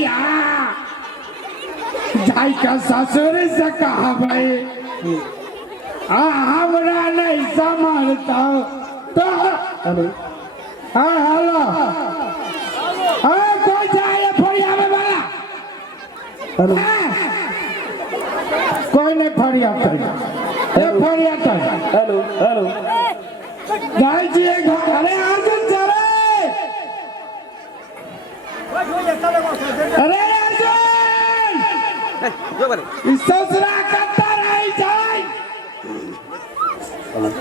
भैया जाई का ससुर से कहा भाई हमरा नहीं समझता तो हाँ हेलो हाँ कोई जाए फरिया में वाला कोई नहीं फरिया फरिया हेलो हेलो गाय जी अरे अर्जुन चले अरे अर्जुन ससुरा करता रही जाए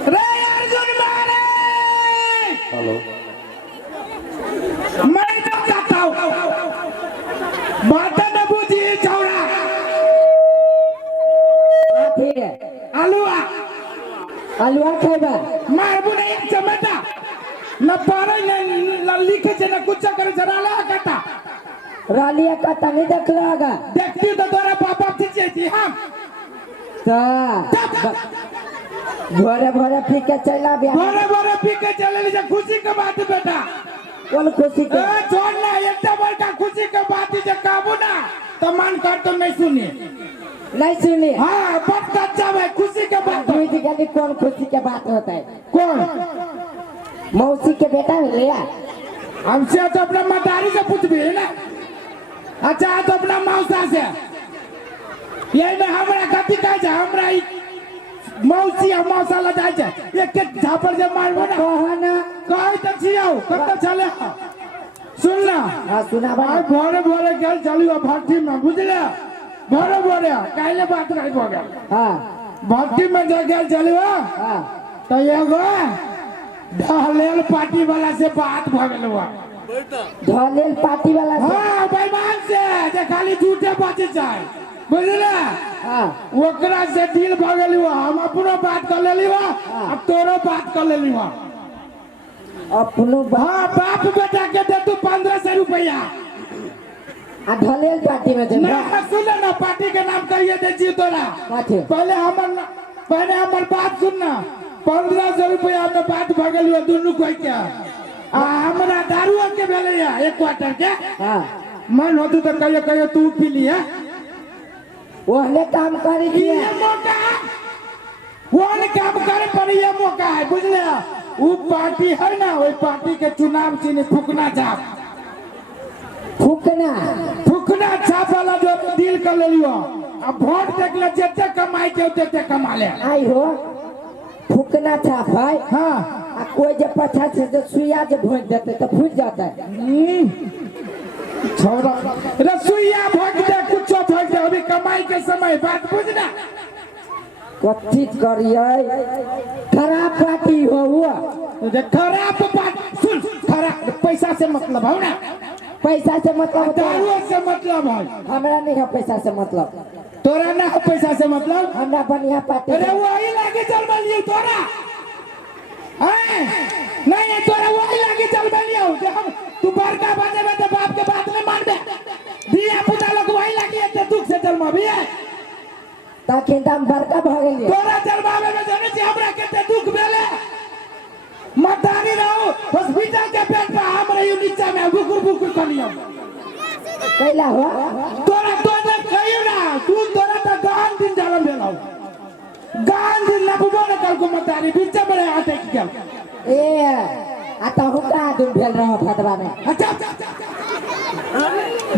अरे अर्जुन मारे हेलो मैं तो कहता हूँ बात न बुझी चौड़ा ठीक है आलूआ अलुआ खाइबा मारबू नहीं एक चमटा न पारे न लिखे से न कुछ करे जराला कटा रालिया का तंगी देख लगा देखती तो तोरा पापा पीछे थी हम भोरे भोरे पी के चला बिया भोरे भोरे पी के चले लीजिए खुशी का बात बेटा कौन खुशी के छोड़ना इतना बड़का खुशी का बात है जब काबू ना तो मन कर तो नहीं सुनी नहीं सुनी हाँ बहुत अच्छा है खुशी का बात बुझ गई कौन खुशी के बात होता है कौन मौसी के बेटा है लिया हमसे तो अपना मदारी से पूछ भी है ना अच्छा तो अपना मौसा से ये ना हमारा गति का जा हमारा मौसी और मौसा लगा जाए ये के झापर जे मारबो ना कहो ना कहीं तक छियाओ कब तक चले सुन ना हाँ सुना भाई भोरे भोरे गल चलियो भट्टी में बुझले भोरे भोरे काले बात नहीं हो गया हाँ भट्टी में जो गल चलियो हाँ तो ये गो ढलेल पार्टी वाला से बात भ गेल हुआ ढोलेल पार्टी वाला से हाँ बेईमान से जे खाली झूठे बात जाए बुझले हाँ ओकरा से डील भ गेल हुआ हम अपनो बात कर लेली हुआ अब तोरो बात कर लेली हुआ अपनो हाँ बाप बेटा के दे तू 1500 रुपया आ ढोलेल पार्टी में जब ना सुन ना पार्टी के नाम कहिए दे जी तोरा काथे पहले हमर बात सुन ना 1500 रुपया में बात भ गेल हुआ दुनू कोई के आ हमरा दारू के भेले एक क्वार्टर के हाँ मन होतु तो कहियो कहियो तू पी लिया ओहले काम कर दिए ये मौका कौन काम करे पर ये मौका है बुझले वो पार्टी है ना वही पार्टी के चुनाव चिन्ह फूकना छाप फूकना छाप वाला जो डील कर ले लियो अब वोट देख ले जितने कमाई के उतने कमा ले आई हो फूकना था भाई हाँ आ कोई जब पछा से जो सुइया जब भोज देते तो फूट जाता है छोड़ा रसोईया भोज दे कुछ भोज दे अभी कमाई के समय बात बुझना कथी करिए खराब पार्टी हो हुआ खराब बात सुन खराब पैसा से मतलब है ना पैसा से मतलब दारू से मतलब है हमरा नहीं है पैसा से मतलब तोरा ना है पैसा से मतलब हमरा बढ़िया पार्टी अरे वही लागे चल बलियो तोरा हैं नहीं तोरा वही लागे चल बलियो जब तू बड़का बने में तो बाप के बात में मान दे दिया पुता लोग वही लागे ते दुख से जन्म भी है ताकि दाम बड़का भ गेल तोरा जन्मावे में जाने छी हमरा केते दुख भेले मतारी रहो हॉस्पिटल के बेड पे हमरे यू नीचे में बुकुर बुकुर करियो कैला हो तोरा कहियो ना तू तोरा तो गान दिन जन्म भेलौ गान दिन नबो न कल को मतारी बीच में आटे की गल ए आता हुका दिन भेल रहो भदवा में अच्छा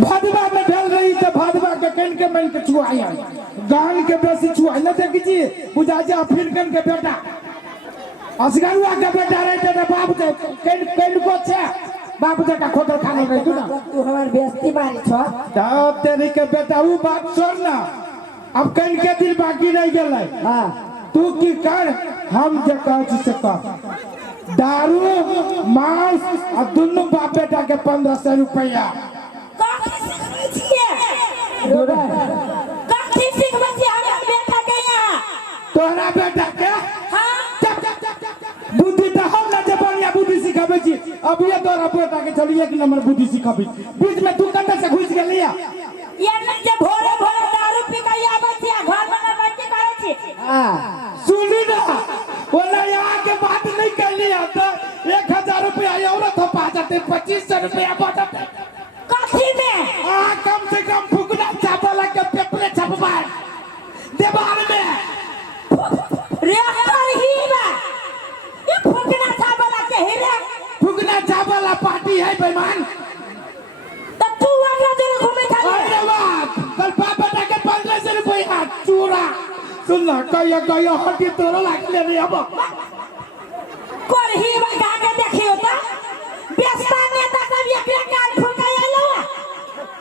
भदवा में भेल रही तो भदवा के कन के मन के छुआई गान के बेसी छुआई न देखी छी बुझा जा अफ्रीकन के बेटा असगरुआ के बेटा रहे तो बाप के कन को छे बाप का खोदर खाने रही तू ना तू हमार बेइज्जती मारी छ दाव तेरी के बेटा वो बात छोड़ ना अब कन के दिन बाकी रह गेलै हां तू की कर हम जे कह से कर दारू मांस और दोनों बाप बेटा के 1500 रुपया तोरा बेटा के बुद्धि तो हम ना जे बढ़िया बुद्धि सिखाबे छी अब ये तोरा बेटा के चली एक नंबर बुद्धि सिखाबे बीच में तू कंधा से घुस गेलिया ये न जे भोरे भोरे दारू पी के आबै छी घर में न बैठ के करे छी हां सुनी ना बोला यहाँ के बात नहीं कर लिया तो 1000 रुपया और थपा जाते 2500 रुपया बचते कथी में कम सुन ना कहिया हड्डी तोड़ लागले रे अब करही बगा के देखियो त बेस्ता नेता सब एकरे कान फुकाय आलो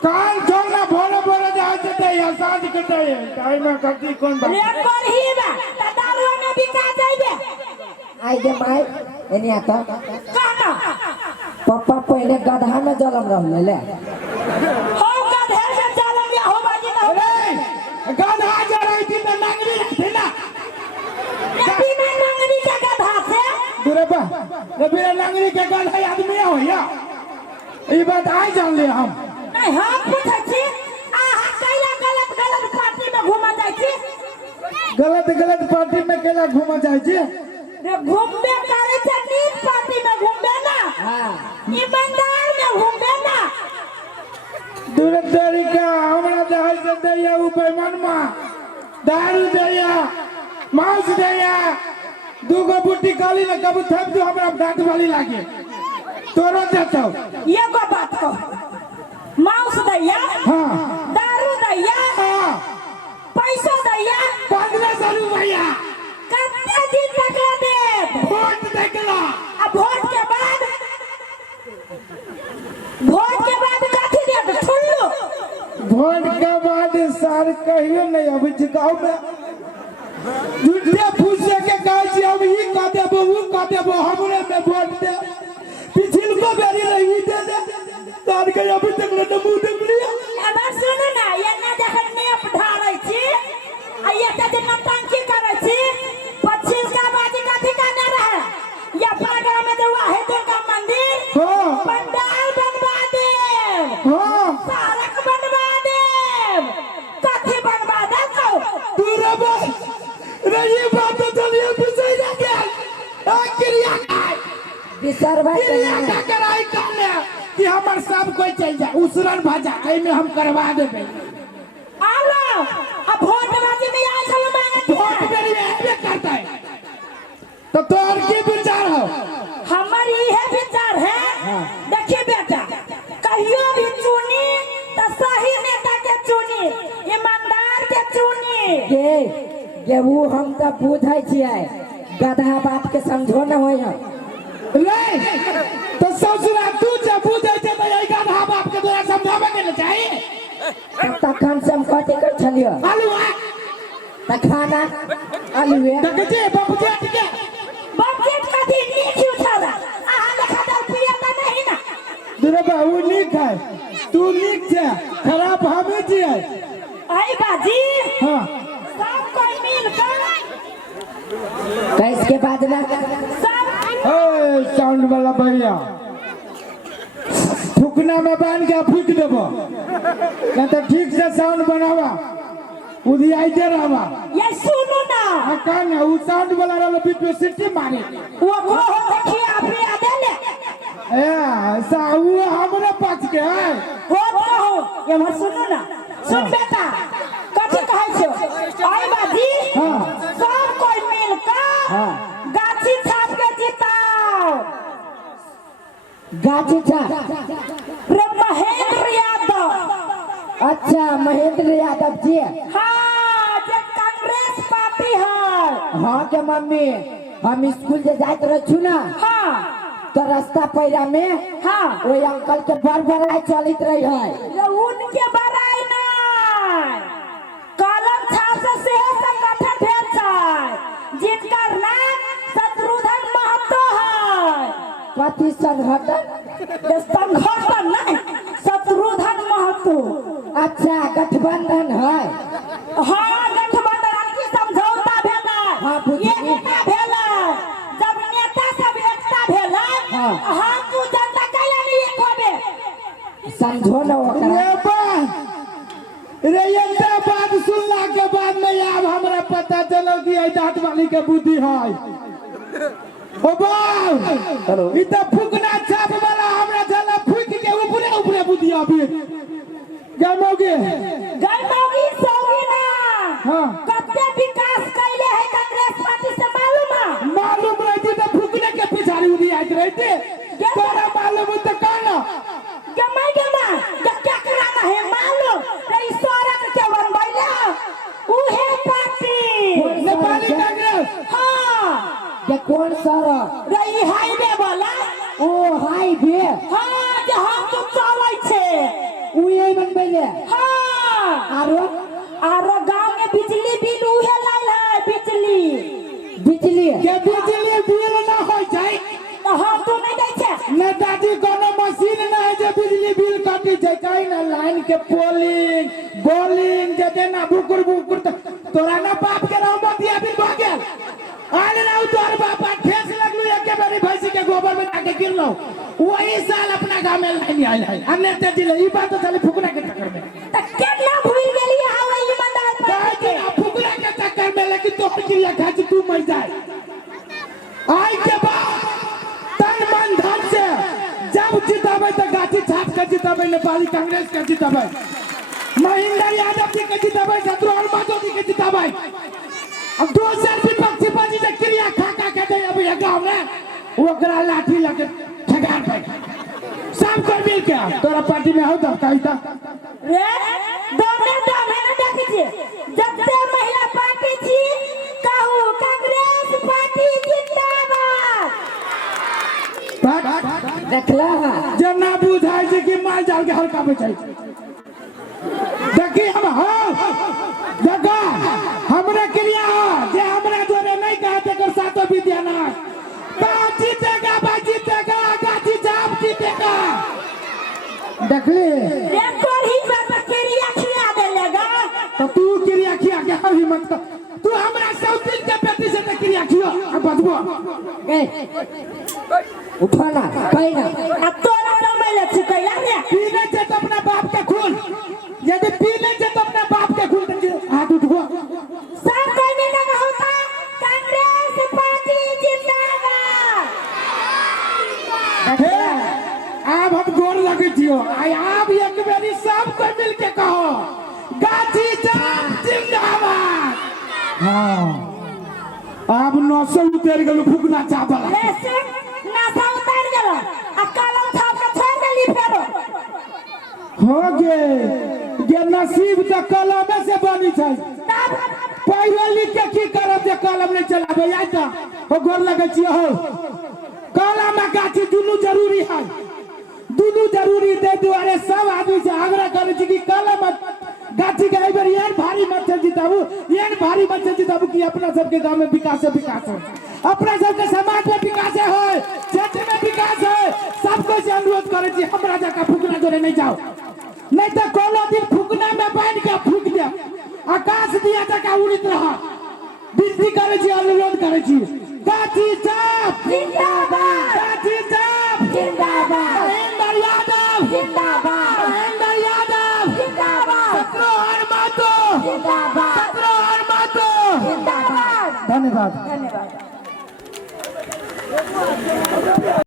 कान छोड़ना भोरे भोरे जाए ते या साँझ के ते टाइम में करती कौन बात रे करही बा त दारू में बिका जाइबे आई गे माई एनी आता कहना पापा पहले गधा में जलम रहले ले हो गधे से चलम या हो बाजी न हो अरे गधा जड़ई थी तो नंगरी थी ना बिना नंगरी के गधा से दूरे बा रे बिना नंगरी के गधा आदमी हो या ई बात आई जान ले हम नहीं हम पूछै छी आहा कैला गलत पार्टी में घुमा जाय छी गलत पार्टी में केला घुमा जाए छी रे घूमबे करे छ नीक पार्टी में घूमबे ना हां ईमानदार में घूमबे ना दूरे तरीका हमरा दहल से दैया ऊपर मनमा दारू दैया मांस दैया दूगो बुट्टी काली न कबू थप दो हमरा दांत वाली लागे तोरो देतो ये को बात को मांस दैया हां दारू दैया हां पैसा दैया 1500 रुपया कितने दिन तक ला दे वोट देखला अब वोट के बाद काठी दे ठुल्लू वोट के बाद सर कहियो नहीं अभी जिगाओ में झूठे फूसे के कहे छी हम ई का देबो ऊ का देबो हमरे में वोट दे पिछिल को बेरी रही दे सर के अभी तक न मुंह देख लिया अब सुन ना ये ना देखन ने ढारै छी आ ये त नौटंकी करै छी 25 का बाजी काठी का न रहे ये पागल में देवा है दुर्गा मंदिर हां पंडाल बनवा दे हां सड़क बनवा दे काठी बनवा दे तो दूरे बा रे ये बात तो चलिए बिसई ना गया क्रिया बिसर भाई क्रिया का कराई करने कि हमर सब कोई चल जाए उसरन भाजा एई में हम करवा देबे आलो अब वोट बाजी में आ चलो मांगे वोट मेरी में करता है तो तोर की विचार हो हमारी यह विचार है देखिए बेटा कहियो भी चुनी तो सही नेता के चुनी ईमानदार के चुनी के वो हम तो बुझै छियै गधा बात के समझो न होय हम रे तो ससुरा तू जब बुझै छै त यही गाधा बाप के तोरा समझावे के न चाहिए तखन से हम कहते कर छलियो आलूआ त खाना आलूए देख जे बाबूजी के बजट का दिन नहीं क्यों छाड़ा आहा लेखा दल पिया त नहीं ना दूरे बा वो नीक है तू नीक छै खराब हमें छियै आई बाजी हां सब कोई मिलकर कैस के बाद ना सब ए साउंड वाला भैया फुकना में बांध के फूक देबो ना तो ठीक से साउंड बनावा उदियाइते रहवा ये सुनो ना आ कान उ साउंड वाला रहल बीच में सिटी मारे वो को हो देखिए आप याद ले ए सा वो हमरे पास के है हो ये मत सुनो ना सुन बेटा कथि कहै छो आई बाजी हां सब कोई मिलकर हां गाछी छाप के जिताओ गाछी था रे महेंद्र यादव अच्छा महेंद्र यादव जी हाँ जे कांग्रेस पार्टी है हाँ के मम्मी हम स्कूल जे जात रह छु ना हाँ तो रास्ता पैरा में हाँ ओई अंकल के बड़ बड़ाई चलित रही है ये उनके बड़ाई नहीं कलम छाप से संगठन भेल छै जिनकर नाम शत्रुघ्न महतो है कथी संगठन ये संगठन नहीं शत्रुघ्न महतो अच्छा गठबंधन है हाँ गठबंधन की समझौता भेला हाँ, बुझली। ये नेता भेला जब नेता सब एकता भेला हाँ। हम तू जनता कैला नहीं एक होबे समझो न ओकरा रे बा रे ये बात सुनला के बाद में अब हमरा पता चलो कि आई दांत वाली के बुद्धि है ओ बा हेलो ई त फुकना छाप वाला हमरा चला फुक के ऊपरे ऊपरे बुद्धि अभी गमोगे गैमोगी सौगी ना हां कते विकास कैले है कांग्रेस पार्टी से मालूम है मालूम रहती तो फुकने के पिछाड़ी उड़ी आई रहते तोरा मालूम तो कहना गमा क्या कराना है मालूम रे सड़क के बनबैला उहे पार्टी पार्टी जैकाई ना लाइन के पोलिंग बॉलिंग जे देना बुकुर बुकुर तोरा ना बाप के रहमत दिया भी हो गेल आल ना तोर बाप ठेस लगलू एक बारी भैंसी के गोबर में आके गिरलो वही साल अपना गांव में लाइन आइल है अन्य ते दिले ई बात तो चले फुकना के चक्कर में त केतना भूल गेली हवा ईमानदार पार्टी के फुकना के चक्कर में लेकिन तोहर क्रिया खाची तू मर जाए आई के बाद तन मन धन से जब जिताबे तो गाछी छाप के जिताबे नेपाली कांग्रेस के जिताबे महेंद्र यादव जी के जिताबे शत्रुघ्न माधव जी के जिताबे अब दोसर विपक्षी पार्टी से क्रिया खाका के दे अब ये गांव में ओकरा लाठी लगे ठगार पे सब कोई मिल के तोरा पार्टी में हो तो कहता रे दोने दोने न देखिए जब से महिला पार्टी थी कहू कांग्रेस पार्टी जिंदाबाद देखला जब ना बुझाई जे कि माल जाल के हल्का में चाहिए देखी हम हो देखा हमरे क्रिया जे हमरा जोरे नहीं कहते कर सातो विद्यानाथ जीतेगा भाई जीतेगा गाछी जाप जीतेगा देखली रे तोर ही बात क्रिया खिला देलेगा तो तू क्रिया खिया के हर हिम्मत कर तू हमरा सब दिन के बेटी से तो क्रिया खियो अब बदबो ए उठाना कहना अब तोरा रमैले छिकैला रे पीले जे तो अपना बाप के खून यदि पीले जे तो अपना बाप के खून तो हाथ उठबो सब कोई मिलकर होता कांग्रेस पार्टी जिंदाबाद अब हम गोर लगे जियो आई आप एक बेरी सब कोई मिल के कहो गाछी जाप जिंदाबाद हाँ अब 900 उतर गेल फुकना चावल ऐसे नासा उतार गेलो आ कालो छाप के छोड़ देली फेरो हो गे नसीब तो कलम से बनी छै पहिले लिख के की करब जे कलम नहीं चलाबे आई त हो गोर लगे छियो हो कलम में गाछी दुनू जरूरी है दुनू जरूरी दे दुआरे सब आदमी से आग्रह करे छी कि कलम गाछी के एबर एन भारी मत जिताबू एन भारी मत जिताबू कि अपना सबके गांव में विकास हो अपना सबके समाज में विकास हो क्षेत्र में विकास हो सबको से अनुरोध करे छी हमरा जका फुकना जोरे नहीं जाओ नहीं तो कोनो दिन फुकना में बैठ के फूक दे आकाश दिया तक उड़ित रहा बिजली करे छी अनुरोध करे छी गाछी जाप जिंदाबाद गाछी जाप जिंदाबाद महेंद्र यादव जिंदाबाद